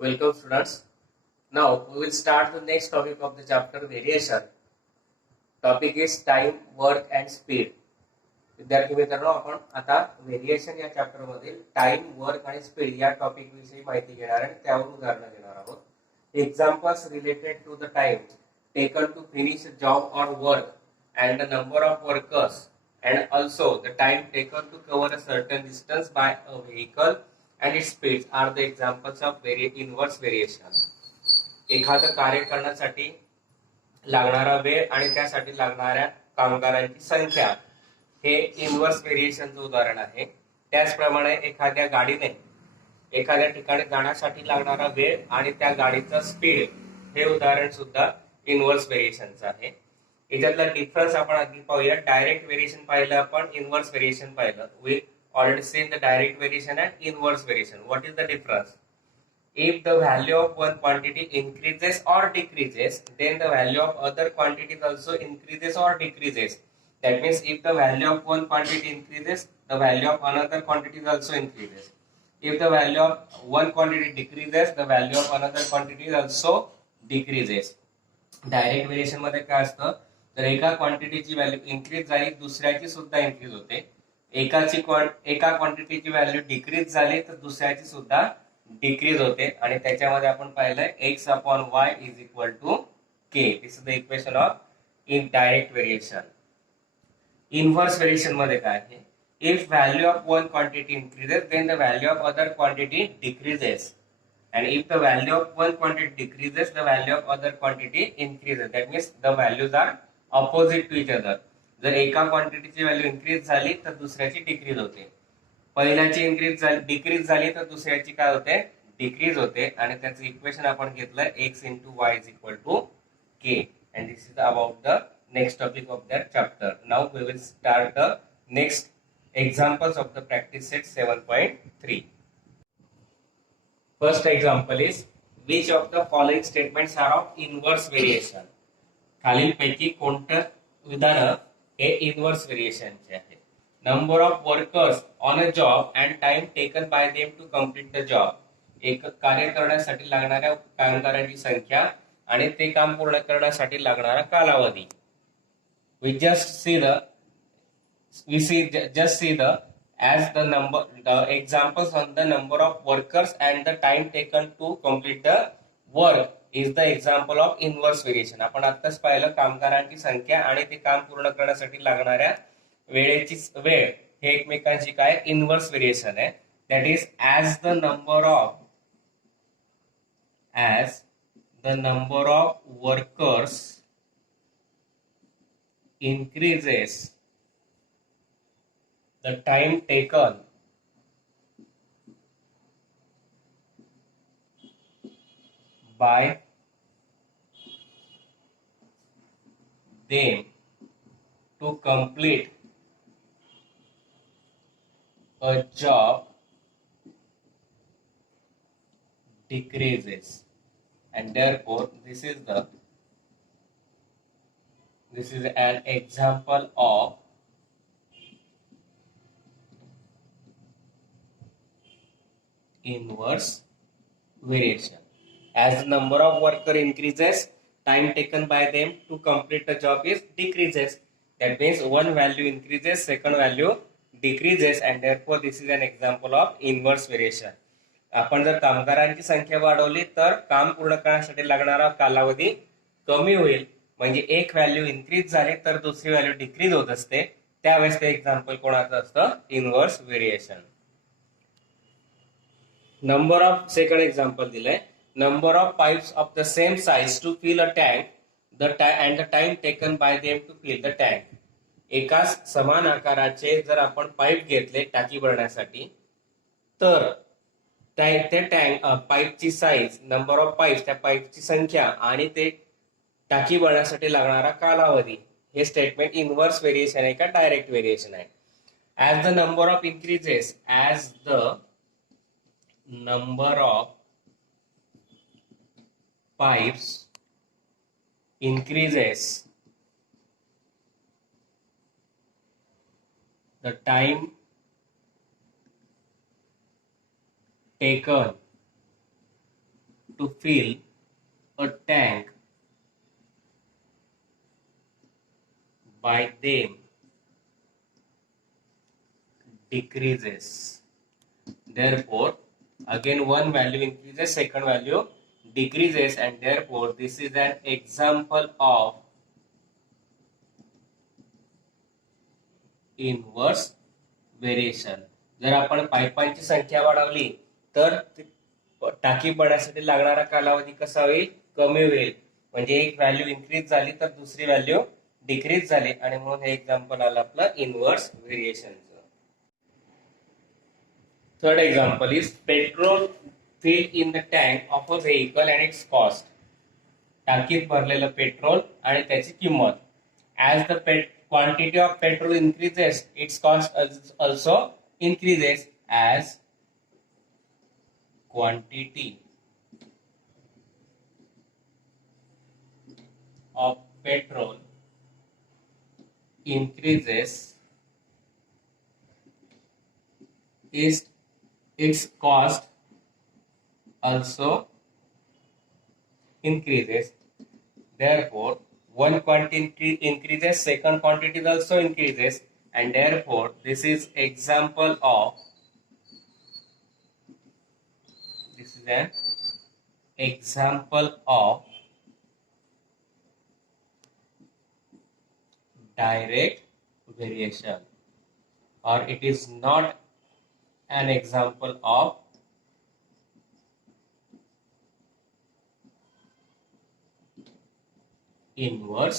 Welcome students. Now we will start the next topic of the chapter variation. Topic is time, work and speed. विद्यार्थी मित्रांनो आपण आता व्हेरिएशन या chapter मधील time, work आणि speed या टॉपिक विषयी माहिती घेणार आहे त्यावर उदाहरण घेणार आहोत. Examples related to the time taken to finish a job और work and the number of workers and also the time taken to cover a certain distance by a vehicle and its speeds are the examples of inverse variation. एखादं कार्य करण्यासाठी लागणारा वेळ आणि त्यासाठी लागणाऱ्या कामगारांची संख्या हे इनवर्स व्हेरिएशनचं उदाहरण आहे. त्याचप्रमाणे एखाद्या गाडीने एखाद्या ठिकाणी जाण्यासाठी लागणारा वेळ आणि त्या गाडीचा स्पीड हे उदाहरण सुद्धा इनवर्स व्हेरिएशनचं आहे. याच्यातला डिफरन्स आपण आधी पाहूया. डायरेक्ट व्हेरिएशन पाहिलं आपण, इनवर्स व्हेरिएशन पाहिलं. We already seen the direct variation and inverse variation. What is the difference? If the value of one quantity increases or decreases, then the value of other quantities also increases or decreases. That means if the value of one quantity increases, the value of another quantity also increases. If the value of one quantity decreases, the value of another quantity also decreases. Direct variation मध्ये काय असतं, तर एका क्वांटिटीची value increase झाली दुसऱ्याची सुद्धा इन्क्रीज होते. एका क्वांटिटीची व्हॅल्यू डिक्रीज झाली तर दुसऱ्याची सुद्धा डिक्रीज होते. आणि त्याच्यामध्ये आपण पाहिलंय x upon y is equal to k. This is the equation of in direct variation. Inverse variation मध्ये काय आहे, if value of one quantity increases then the value of other quantity decreases. And if the value of one quantity decreases, the value of other quantity increases. That means the values are opposite to each other. जर एका क्वांटिटीची value increase झाली तर दुसऱ्याची डिक्रीज होते. पहिल्याची इन्क्रीज झाली डिक्रीज झाली तर दुसऱ्याची काय होते, डिक्रीज होते. आणि त्याचं इक्वेशन आपण घेतलं x into y is equal to k. And this is about the next topic of that chapter. Now we will start the next examples of the practice set 7.3. First example is which of the following statements are of inverse variation. खालीलपैकी कोणतं उदाहरण हे inverse व्हेरिएशनचे आहे. Number of workers on a job and time taken by them to complete the job. एक कार्य करण्यासाठी लागणाऱ्या कामगारांची संख्या आणि ते काम पूर्ण करण्यासाठी लागणारा कालावधी. We just see the as the examples on the number of workers and the time taken to complete the work is the example of inverse variation. आपण आत्ताच पाहिलं कामगारांची संख्या आणि ते काम पूर्ण करण्यासाठी लागणाऱ्या वेळेची वेळ हे एकमेकांची काय इनवर्स व्हेरिएशन आहे. That is as the number of workers increases, the time taken by them to complete a job decreases. And therefore this is an example of inverse variation. As the number of worker increases, time taken by them to complete the job is decreases. That means one value increases, second value decreases, and therefore this is an example of inverse variation. आपण जर कामगारांची संख्या वाढवली तर काम पूर्ण करण्यासाठी लागणारा कालावधी कमी होईल. म्हणजे एक व्हॅल्यू इन्क्रीज झाली तर दुसरी व्हॅल्यू डिक्रीज होत असते. त्यावेळेस ते एक्झाम्पल कोणाचं असतं, inverse variation. Number of second example दिलंय. Number of pipes of the same size to fill a tank and the time taken by them to fill the tank. एकाच समान आकाराचे जर आपण पाईप घेतले टाकी भरण्यासाठी तर ते टँक पाईपची साईज, नंबर ऑफ पाईप, त्या पाईपची संख्या आणि ते टाकी भरण्यासाठी लागणारा कालावधी हे स्टेटमेंट इनवर्स व्हेरिएशन आहे का डायरेक्ट व्हेरिएशन आहे. As the number of increases, as the number of pipes increases, the time taken to fill a tank by them decreases. Therefore, again one value increases, second value decreases, and therefore this is an example of inverse variation. जर आपण पाईपांची संख्या वाढवली तर टाकी पडण्यासाठी लागणारा कालावधी कसा होईल, कमी होईल. म्हणजे एक व्हॅल्यू इन्क्रीज झाली तर दुसरी व्हॅल्यू डिक्रीज झाली, आणि म्हणून हे एक्झाम्पल आलं आपलं इनवर्स व्हेरिएशनचं. Third example is petrol fill in the tank of a vehicle and its cost. टाकीत भरलेलं पेट्रोल आणि त्याची किंमत. As the quantity of petrol increases, its cost also increases. As quantity of petrol increases, its cost also increases. Therefore, one quantity increases, second quantity also increases, and therefore this is an example of direct variation, or it is not an example of inverse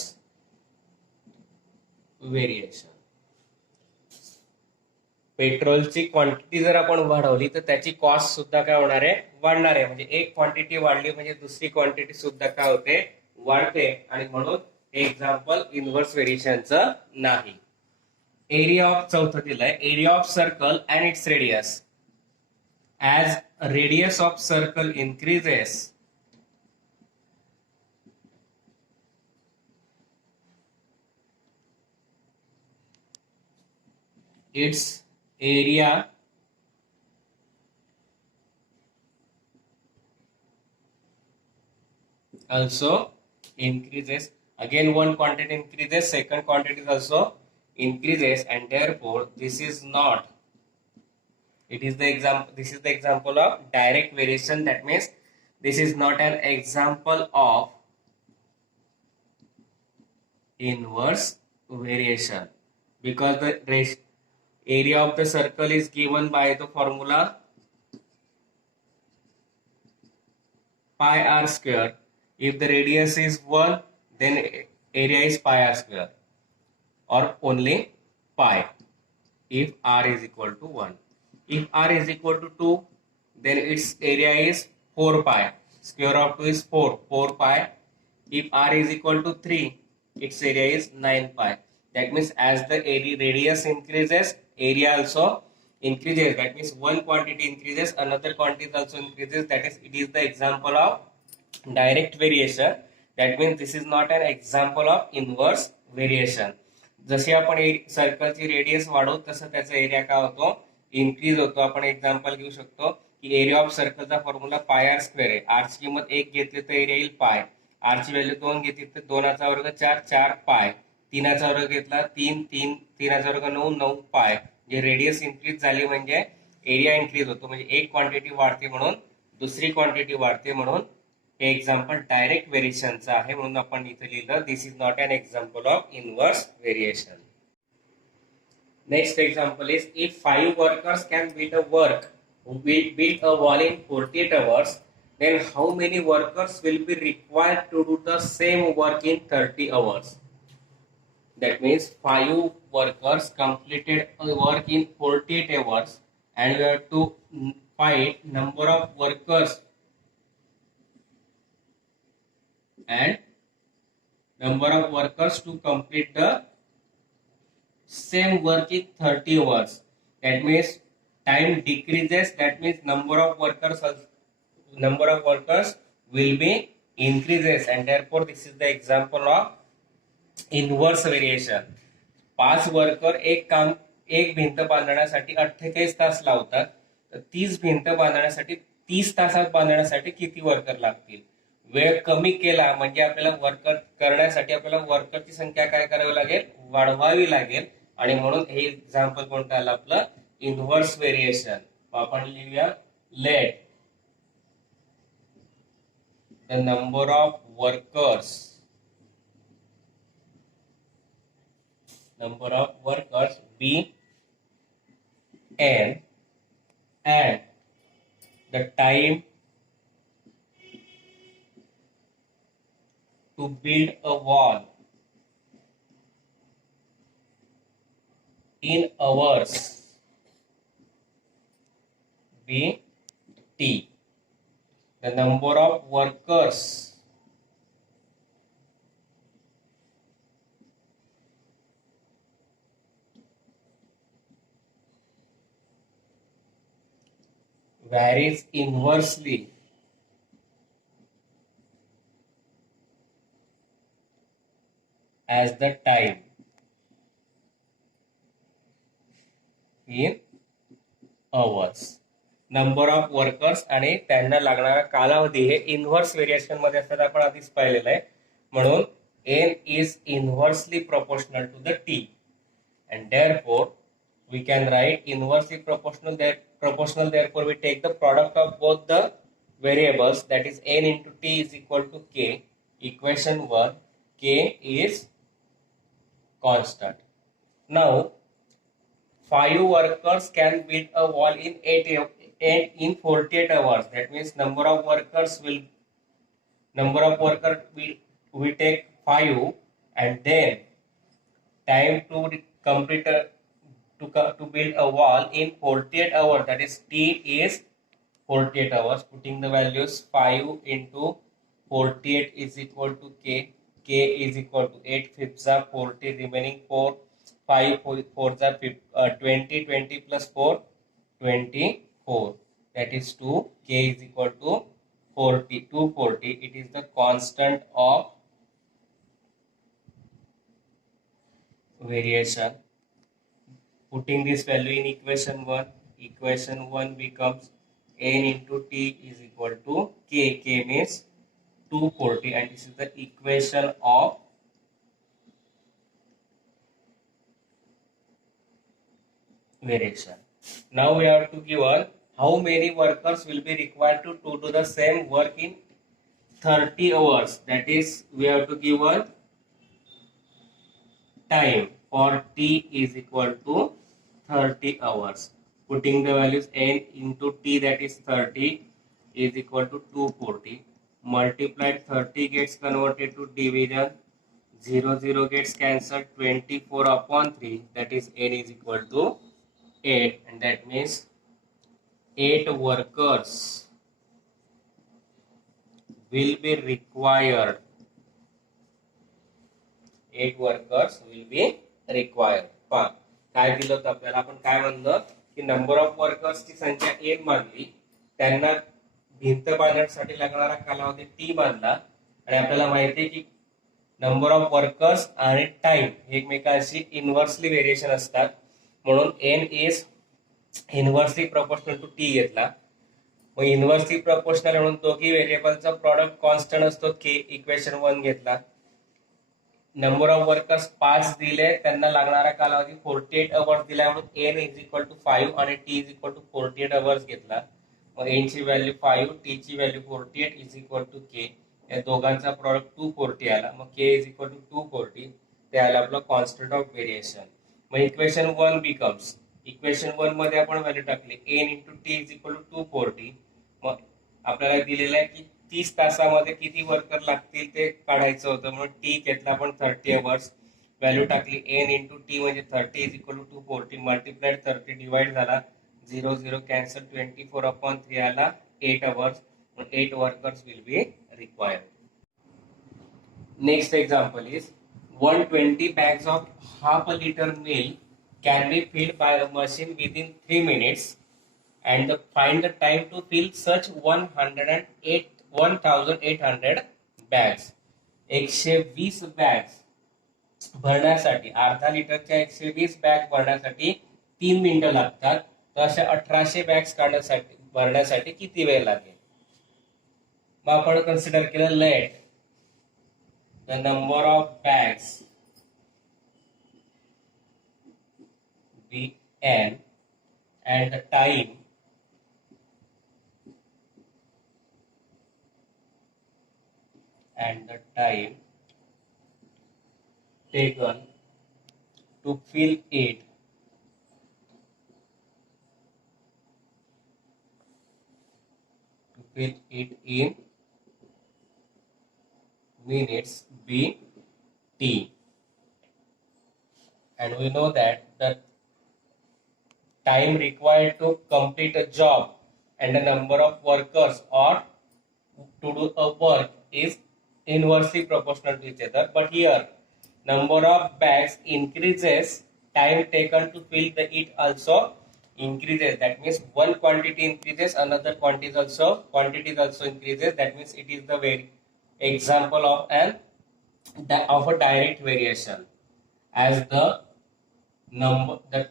variation. पेट्रोलची क्वांटिटी जर आपण वाढवली तर त्याची कॉस्ट सुद्धा काय होणार आहे, वाढणार आहे. म्हणजे एक क्वांटिटी वाढली म्हणजे दुसरी क्वांटिटी सुद्धा काय होते, वाढते, आणि म्हणून एक्झाम्पल इनवर्स व्हेरिएशनचं नाही. एरिया ऑफ चौथं दिलंय. Area of circle and its radius. As radius of circle increases, its area also increases. Again one quantity increases, second quantity also increases, and therefore this is not, this is the example of direct variation. That means this is not an example of inverse variation, because the area of the circle is given by the formula pi r square. If the radius is 1, then area is pi r square, or only pi if r is equal to 1. If r is equal to 2, then its area is 4 pi. Square of 2 is 4 pi. If r is equal to 3, its area is 9 pi. That means as the radius increases, area also increases. That means one quantity increases, another quantity also increases. That is, it is the example of direct variation. That means this is not an example of inverse variation. जशी आपण सर्कलची रेडियस वाढवू तसं त्याचा एरिया काय होतो, इन्क्रीज होतो. आपण एक्झाम्पल घेऊ शकतो की एरिया ऑफ सर्कलचा फॉर्म्युला पाय आर स्क्वेअर आहे. आर ची किंमत 1 घेतली तर एरिया येईल पाय. आर ची व्हॅल्यू 2 घेतली तर 2चा वर्ग 4 पाय. 3चा वर्ग घेतला 3 वर्ग 9 पाय. जे रेडियस इन्क्रीज झाली म्हणजे एरिया इन्क्रीज होतो. म्हणजे एक क्वांटिटी वाढते म्हणून दुसरी क्वांटिटी वाढते, म्हणून हे एक्झाम्पल डायरेक्ट व्हेरिएशनचं आहे. म्हणून आपण इथे लिहिलं this is not an example of inverse variation. Next example is if 5 workers can build a wall in 48 hours, then how many workers will be required to do the same work in 30 hours? That means 5 workers completed a work in 48 hours, and we have to find number of workers to complete the same work in 30 hours. That means time decreases. That means number of workers will be increases, and therefore this is the example of inverse variation. 5 वर्कर एक भिंत बांधण्यासाठी 48 तास लावतात, तर 30 भिंत बांधण्यासाठी 30 तासात बांधण्यासाठी किती वर्कर लागतील. वेळ कमी केला म्हणजे आपल्याला वर्कर करण्यासाठी आपल्याला वर्करची संख्या काय करावी लागेल, वाढवावी लागेल. आणि म्हणून हे एक्झाम्पल कोणतं आलं आपलं, इनव्हर्स व्हेरिएशन. आपण लिहूया late the number of workers be n and the time to build a wall in hours be t. The number of workers varies inversely as the time in hours. Number of workers आणि त्यांना लागणारा कालावधी हे inverse variation मध्ये असतात, आपण आधीच पाहिलेलं आहे. म्हणून n is inversely proportional to the t and therefore we can write inversely proportional, therefore we take the product of both the variables, that is n into t is equal to k. Equation 1, k is constant. Now 5 workers can build a wall in 48 hours. That means number of workers we take 5 and then time to complete to build a wall in 48 hours, that is t is 48 hours. Putting the values 5 into 48 is equal to k is equal to 8 fifths are 40, remaining 4, 5 fours are 20, 20 plus 4 24, that is 2, k is equal to 40, 240. It is the constant of variation. Putting this value in equation 1 becomes n into t is equal to k means 240, and this is the equation of variation. Now we have to give how many workers will be required to do the same work in 30 hours. That is, we have to give time for t is equal to 30 hours. Putting the values n into t, that is 30, is equal to 240. Multiplied 30 gets converted to division. 0 gets cancelled. 24 upon 3, that is n is equal to 8, and that means 8 workers will be required. 8 workers will be required. पण काय दिलं होतं आपल्याला, आपण काय म्हणलं की number of वर्कर्सची संख्या n मानली, त्यांना भिंत बांधण्यासाठी लागणारा कालावधी t मानला, आणि आपल्याला माहिती आहे की नंबर ऑफ वर्कर्स आणि टाइम एकमेकांशी इनव्हर्सली व्हेरिएशन असतात. म्हणून n is inversely proportional to t घेतला. मग इनव्हर्सली प्रोपोर्शनल म्हणून दोघी व्हेरिएबलचा प्रॉडक्ट कॉन्स्टंट असतो k. इक्वेशन 1 घेतला. नंबर ऑफ वर्कर्स 5 दिले, त्यांना लागणारा कालावधी 48 अवर्स दिला, म्हणून n इज इक्वल टू 5 आणि t is equal to 48 hours घेतला. मग n ची व्हॅल्यू 5, t ची value 48 is equal to k. या दोघांचा प्रॉडक्ट 240 आला. मग k इज इक्वल टू 240, ते आला आपलं कॉन्स्टंट ऑफ व्हेरिएशन. मग इक्वेशन 1 बिकम्स, इक्वेशन 1 मध्ये आपण व्हॅल्यू टाकली n into T is equal to 240. मग आपल्याला दिलेलं आहे की 30 तासामध्ये किती वर्कर लागतील ते काढायचं होतं, म्हणून टी घेतला आपण 30 अवर्स. व्हॅल्यू टाकली n इंटू टी म्हणजे 30 is equal to 240, multiplied 30 divide झाला, 0 कॅन्सल, 24 अपॉन 3 आला 8 hours. 8 workers will be required. Next example is 120 bags of half a liter milk can be filled by a machine within 3 minutes, and find the time to fill such 1800 bags. 120 बॅग्स भरण्यासाठी, अर्धा लिटरच्या 120 बॅग भरण्यासाठी 3 मिनिटं लागतात. तर अशा 1800 बॅग्स काढण्यासाठी भरण्यासाठी किती वेळ लागेल. मग आपण कन्सिडर केलं let the number of bags be n and the time taken to fill it in minutes be t, and we know that the time required to complete a job and the number of workers or to do a work is inversely proportional to each other, but here number of bags increases, time taken to fill the it also increases. That means one quantity increases, another quantity is also increases. That means it is the very example of a direct variation, as the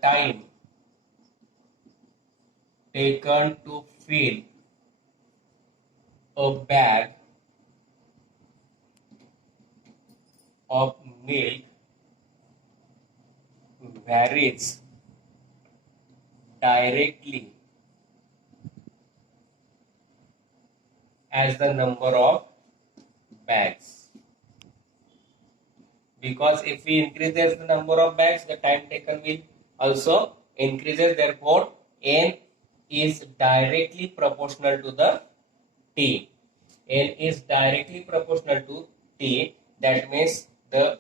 time taken to fill a bag of milk varies directly as the number of bags. Because if we increases the number of bags, the time taken will also increases. Therefore, n is directly proportional to the t. N is directly proportional to t. That means the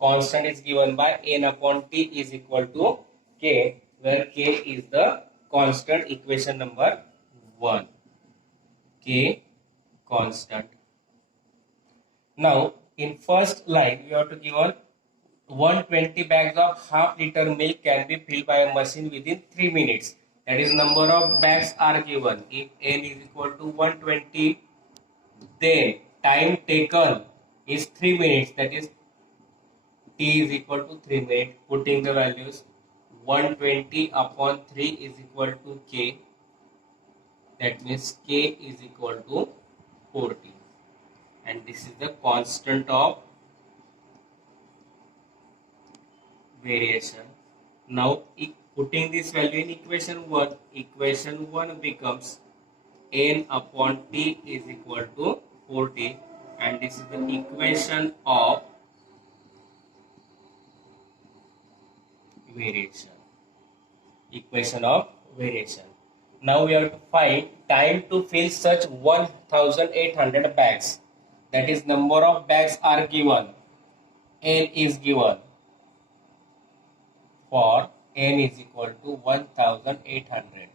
constant is given by n upon t is equal to k, where k is the constant. Equation number 1. K constant. Now, in first line, we have to give on 120 bags of half-liter milk can be filled by a machine within 3 minutes. That is, number of bags are given. If n is equal to 120, then time taken is 3 minutes. That is, t is equal to 3 minutes. Putting the values, 120 upon 3 is equal to k. That means k is equal to 40. And this is the constant of variation. Now, putting this value in equation 1 becomes n upon t is equal to 40, and this is the equation of variation. Now we have to find time to fill such 1800 bags. That is, number of bags are given. N is given. For n is equal to 1800.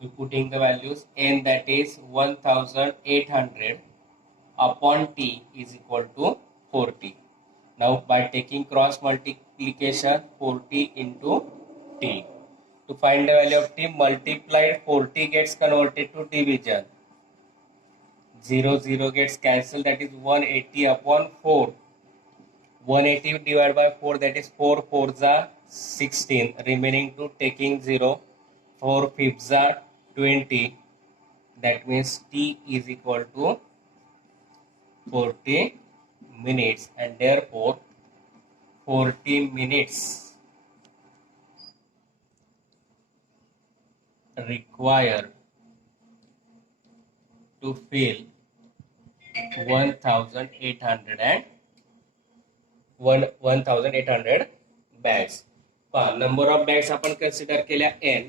We putting the values, n that is 1800 upon t is equal to 40. Now by taking cross multiplication, 40 into t. To find the value of t, multiplied 40 gets converted to division. 0 gets cancelled, that is 180 upon 4. 180 divided by 4, that is 4 4s are 16. Remaining to taking 0. 4 5s are 20. That means t is equal to 40 minutes, and therefore 40 minutes required to fill 1800 bags. पहा, number of bags आपण कन्सिडर केल्या n,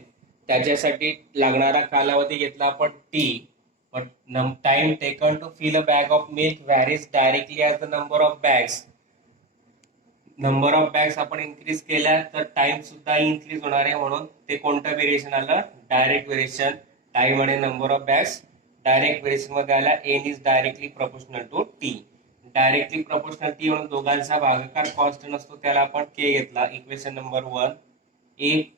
त्याच्यासाठी लागणारा कालावधी घेतला आपण t. but time taken to fill a bag of milk varies directly as the number of bags. Number of bags आपण इन्क्रीज केल्या तर टाइम सुद्धा इन्क्रीज होणार आहे, म्हणून ते कोणतं व्हेरिएशन आलं? Direct variation. टाइम आणि number of bags direct variation मध्ये आला. N is directly proportional to T. Directly proportional T म्हणून दोघांचा भागाकार कॉन्स्टंट असतो, त्याला आपण के घेतला. Equation number 1. एक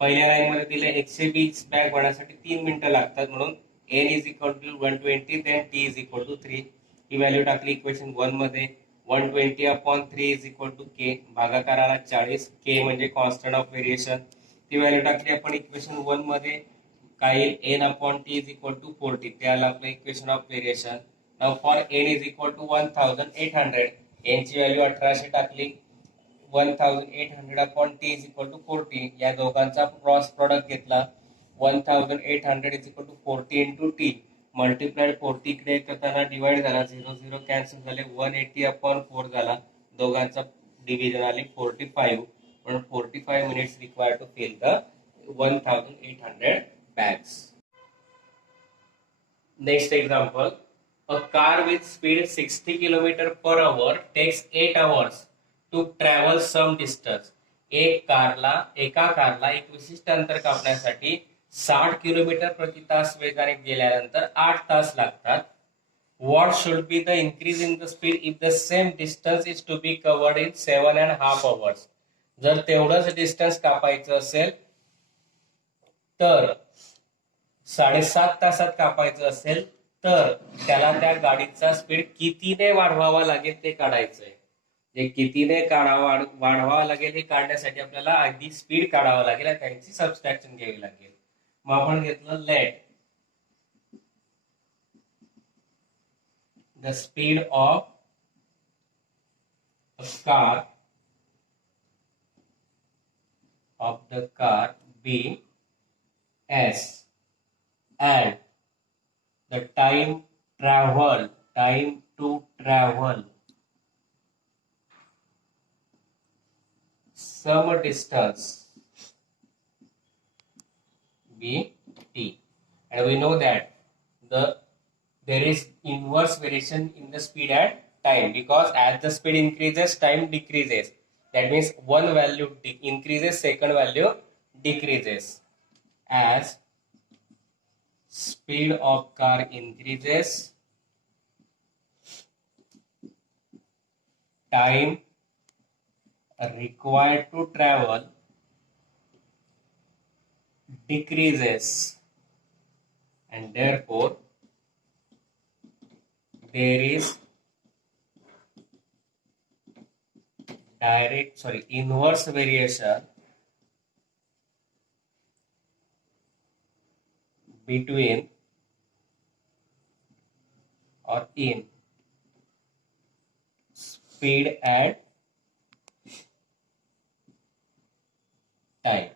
पहिल्या लाईन मध्ये दिले 120 बॅग बनवण्यासाठी 3 मिनिटं लागतात, म्हणून n is equal to 120 then t is equal to 3. ही व्हॅल्यू टाकली इक्वेशन 1 मध्ये. 120 अपॉन 3 इज इक्वल टू के. भागाकाराला 40. के म्हणजे कॉन्स्टंट ऑफ व्हेरिएशन. ती व्हॅल्यू टाकली आपण इक्वेशन 1 मध्ये. काईल n upon t is equal to 40. ते आलं आपलं equation of variation. Now for n is equal to 1800, n ची व्हॅल्यू 1800 टाकली. 1800 upon t is equal to 40. या दोघांचा क्रॉस प्रोडक्ट घेतला. 1800 is equal to 40 into t. Multiplied 40 इकडे करताना डिवाइड झाला, 0 0 कॅन्सल झाले, 180 upon 4 झाला. दोघांचा डिव्हिजन आले 45. म्हणून 45 minutes required to fill the 1800 bags. Next example. A car with speed 60 km per hour takes 8 hours to travel some distance. एका कारला एक विशिष्ट अंतर कापण्यासाठी 60 किलोमीटर प्रति तास वेगाने गेल्यानंतर 8 तास लागतात. What should be the increase in the speed if the same distance is to be covered in 7.5 hours? जर तेवढंच डिस्टन्स कापायचं असेल तर 7.5 तासात कापायचं असेल तर त्याला त्या गाडीचा स्पीड कितीने वाढवावा लागेल ते काढायचंय. जे कितीने वाढवावा लागेल हे काढण्यासाठी आपल्याला आधी स्पीड काढावं लागेल आणि त्यांची सबस्ट्रॅक्शन घ्यावी लागेल. मग आपण घेतलं let the speed of the car be s and the time to travel some distance be t, and we know that there is inverse variation in the speed at time, because as the speed increases time decreases. That means one value increases, second value decreases. As speed of car increases, time required to travel decreases, and therefore there is inverse variation between or in speed and time.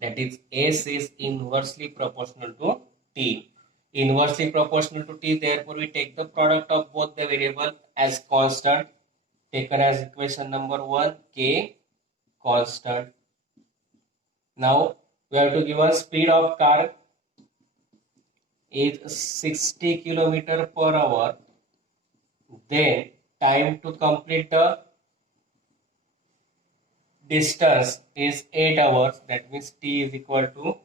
That is, S is inversely proportional to T. Inversely proportional to T, therefore we take the product of both the variable as constant, taken as equation number 1, K constant. Now we have to give a speed of car is 60 km per hour. Then time to complete the distance is 8 hours. That means T is equal to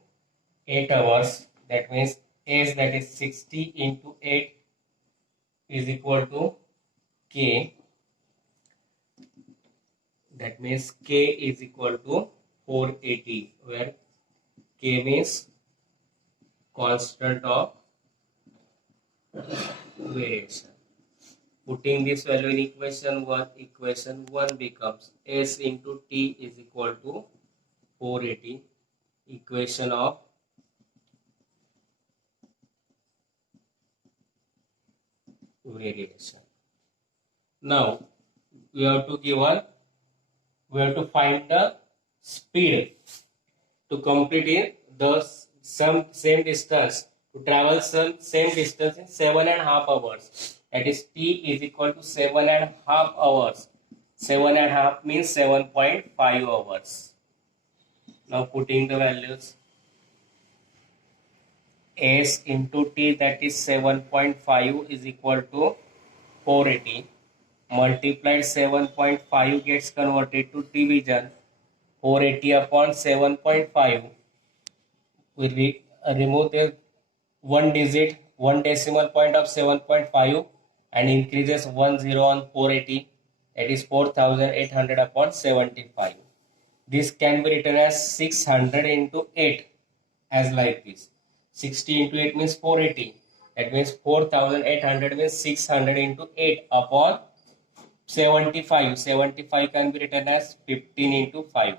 8 hours. That means S, that is 60 into 8, is equal to K. That means K is equal to 480, where K means constant of variation. Putting this value in equation 1 becomes S into T is equal to 480, equation of variation. Now we have to find the speed to complete the same distance, to travel same distance in 7.5 hours. That is, T is equal to 7.5 hours. 7.5 means 7.5 hours. Now putting the values, S into T, that is 7.5, is equal to 480. Multiplied 7.5 gets converted to division. 480 upon 7.5. We remove the one decimal point of 7.5 and increases 1 0 on 480. That is 4,800 upon 75. This can be written as 600 into 8 as like this. 60 into 8 means 480. That means 4,800 means 600 into 8 upon 75. 75 can be written as 15 into 5.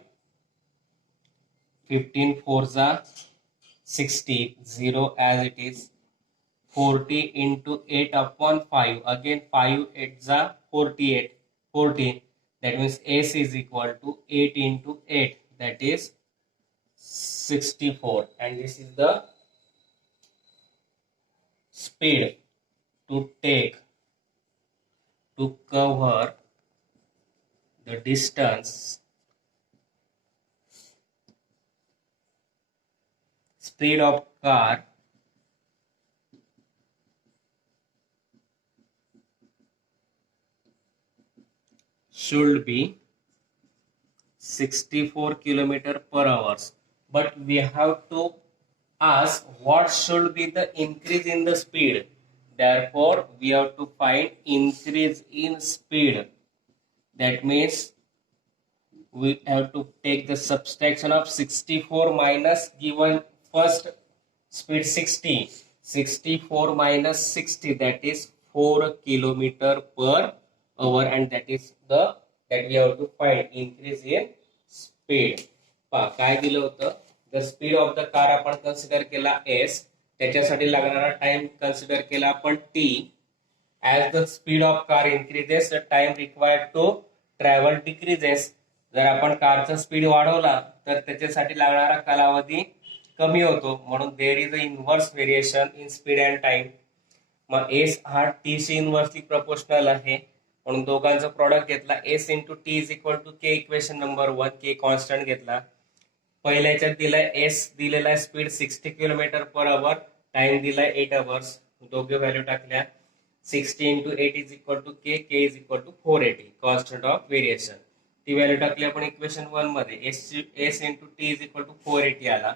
15 4s are 60, 0 as it is, 40 into 8 upon 5, again 5 8 are 48, 40, that means S is equal to 8 into 8, that is 64, and this is the speed to take to cover the distance, speed of car should be 64 kilometer per hour. But we have to ask what should be the increase in the speed. Therefore, we have to find increase in speed. That means we have to take the subtraction of 64 minus given first speed 60. 64 minus 60, that is 4 kilometer per hour, and that is the that we have to find increase in speed. पहा काय दिलं होतं, the speed of the car आपण consider केला s, त्याच्यासाठी लागणारा time consider केला आपण t. As the speed of car increases the time required to travel decreases. जर आपण कारचा स्पीड वाढवला तर त्याच्यासाठी लागणारा कालावधी कमी होतो, म्हणून there is a inverse variation in speed and time. मग एस हा टी शी इनव्हर्सली प्रपोर्शनल आहे, म्हणून दोघांचा प्रॉडक्ट घेतला, s into T is equal to k. Equation number 1, k constant घेतला. पहिल्याच्यात दिलाय एस दिलेला आहे speed 60 kilometre per hour, time दिलाय 8 आवर्स, दोघे व्हॅल्यू टाकल्या. 60 इंटू 8 is equal to k, k is equal to 480, constant of variation. ती व्हॅल्यू टाकली आपण इक्वेशन 1 मध्ये. S into T is equal to 480 आला.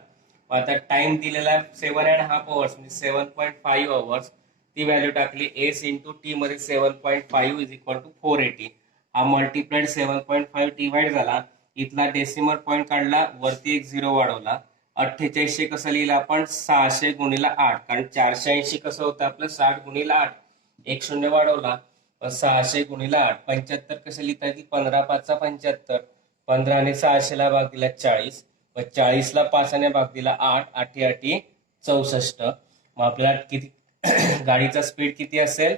आता टाइम दिलेला आहे 7.5 आवर्स, म्हणजे 7.5 आवर्स. ती व्हॅल्यू टाकली, एस इंटू टी मध्ये 7.5 इज इक्वल टू 480. हा मल्टिप्लाइड 7.5 डिवाइड झाला, इथला डेसिमल पॉईंट काढला, वरती एक 0 वाढवला. 4800 कसं लिहिलं आपण, 600 गुणिला 8, कारण 480 कसं होतं आपलं 60 गुणिला 8, एक 0 वाढवला, 600 गुणिला 8. 75 कसं लिहिता येईल, 15 5 75, 15 आणि 600 ला भाग दिला 40, 40 ला 5 ने भाग दिला 8, 8 8 64. मग आपल्याला किती गाडीचा स्पीड किती असेल,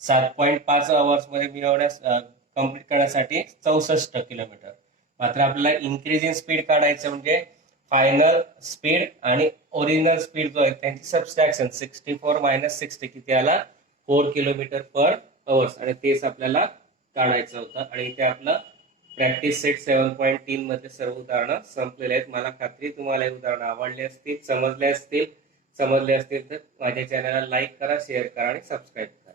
7.5 आवर्स मध्ये मिळवण्यास कंप्लीट करण्यासाठी 64 किलोमीटर. मात्र आपल्याला इन्क्रीज इन स्पीड काढायचं, म्हणजे फायनल स्पीड आणि ओरिजिनल स्पीड जो आहे त्यांची सबस्ट्रॅक्शन 64 मायनस 60 किती आला, 4 किलोमीटर पर आवर्स, आणि तेच आपल्याला काढायचं होतं. आणि इथे आपलं प्रॅक्टिस सेट 7.3 मध्ये सर्व उदाहरणं संपलेले आहेत. मला खात्री तुम्हाला हे उदाहरणं आवडले असतील, समजले असतील तर माझ्या चॅनलला लाईक करा, शेअर करा आणि सबस्क्राईब करा.